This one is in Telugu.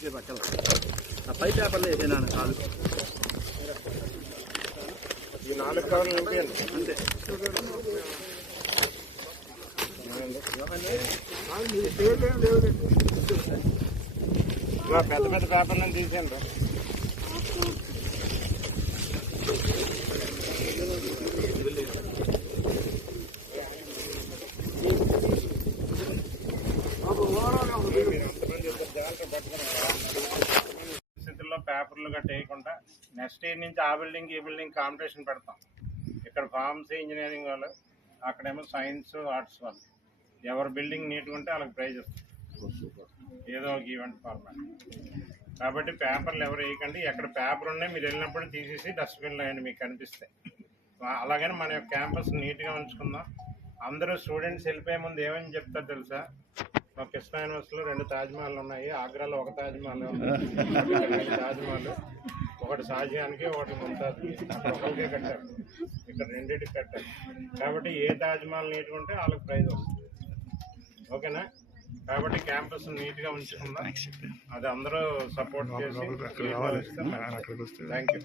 ఊరికే పక్కల ఆ పై పేపర్లో వేసేనా కాదు ఈ 4 కవర్లు నింపేయండి అంతే. పెద్ద పెద్ద పేపర్లను తీసేయండి. పరిస్థితుల్లో పేపర్లు గట్ట వేయకుండా నెక్స్ట్ ఇయర్ నుంచి ఆ బిల్డింగ్ ఈ బిల్డింగ్ కాంపిటీషన్ పెడతాం. ఇక్కడ ఫార్మసీ ఇంజనీరింగ్ వాళ్ళు, అక్కడేమో సైన్స్ ఆర్ట్స్ వాళ్ళు. ఎవరి బిల్డింగ్ నీట్గా ఉంటే వాళ్ళకి ప్రైజ్ వస్తుంది, ఏదో ఒక ఈవెంట్ ఫార్మాట్. కాబట్టి పేపర్లు ఎవరు వేయకండి. ఎక్కడ పేపర్ ఉన్నాయి మీరు వెళ్ళినప్పుడు తీసేసి డస్ట్బిన్లో వేయండి మీకు కనిపిస్తాయి. అలాగని మన యొక్క క్యాంపస్ నీట్గా ఉంచుకుందాం. అందరూ స్టూడెంట్స్ వెళ్ళిపోయే ముందు ఏమని చెప్తారు తెలుసా? మా కృష్ణా యూనివర్సిటీలో 2 తాజ్మహల్ ఉన్నాయి, ఆగ్రాలో 1 తాజ్మహల్ ఉంది, 2 తాజ్మహల్, ఒకటి షాజహాన్కి ఒకటి ముంతాజ్కి. అక్కడ ఒకరికే కట్టారు, ఇక్కడ 2టికి కట్టారు. కాబట్టి ఏ తాజ్మహల్ నీట్గా ఉంటే వాళ్ళకి ప్రైజ్ వస్తుంది. ఓకేనా? కాబట్టి క్యాంపస్ నీట్గా ఉంచుకుందాం. అది అందరూ సపోర్ట్ చేసి థ్యాంక్ యూ.